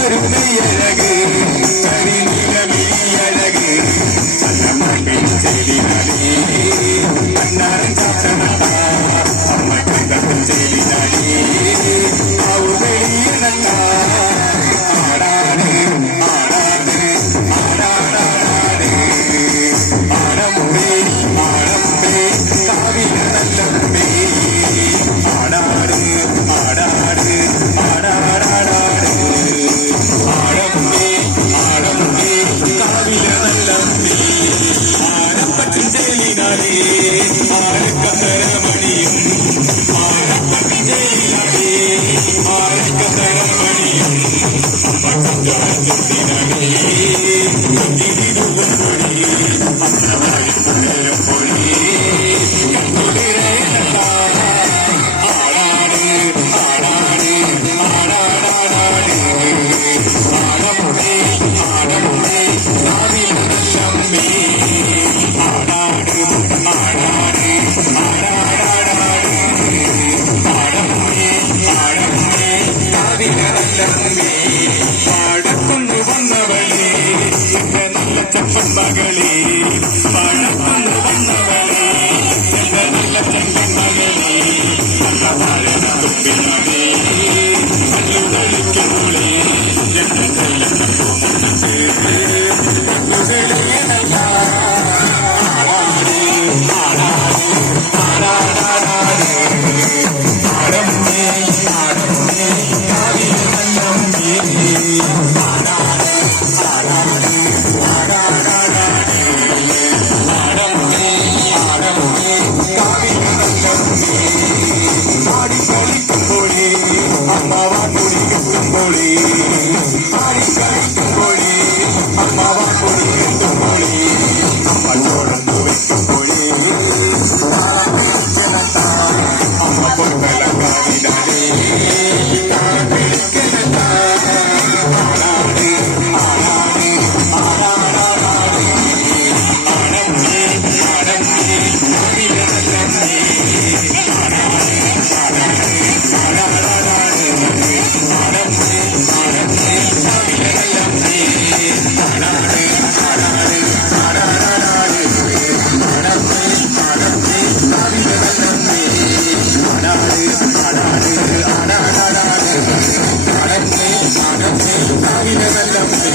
അരുമയഴക് കരിനിലമിഴക് അന്നമ്മ ചെലിനാടി അന്നാരൻ ചാച്ചനട അമ്മ കണ്ടപ്പൻ ചെലിനാടി ആവു വെളിയനട്ട ആടാട് ആടാട് ആടാടാടാട് ആടമ്പേ ആടമ്പേ കാവില നല്ലമ്പേ ആടാട് ആടാട് ആടാടാടാട് ആടമ്പേ ആടമ്പേ കാവില നല്ലമ്പേ ആടപ്പൻ ചെലിനാടി ആരക്കരമണിയും ആടപ്പൻ ചെലിനാടി ആരക്കരമണിയും അമ്മ പാടക്കൊണ്ടു വന്നവളേ എന്റെ നല്ല ചപ്പൻ മകളേ പാടക്കൊണ്ടു വന്നവളേ എന്റെ നല്ല ചപ്പൻ മകളേ നല്ല വാഴന തുമ്പിനേ കല്ലു കളിക്കുമ്പോളേ എന്റെ നല്ല ചപ്പുമുണ്ട് അമ്മാവാ പൊടി കെട്ടുമ്പോളേ ആടിക്കളിക്കുമ്പോളേ അമ്മാവാ പൊടി കെട്ടുമ്പോളേ അമ്മ ചോടന്നു വെക്കുമ്പോളേ അമ്മ പൊട്ടലക്കാവിലാലേ ആടാട് ആടാട് ആടാടാടാട് ആടമ്പേ ആടമ്പേ കാവിലനല്ലമ്പേ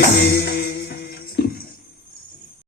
ിലെ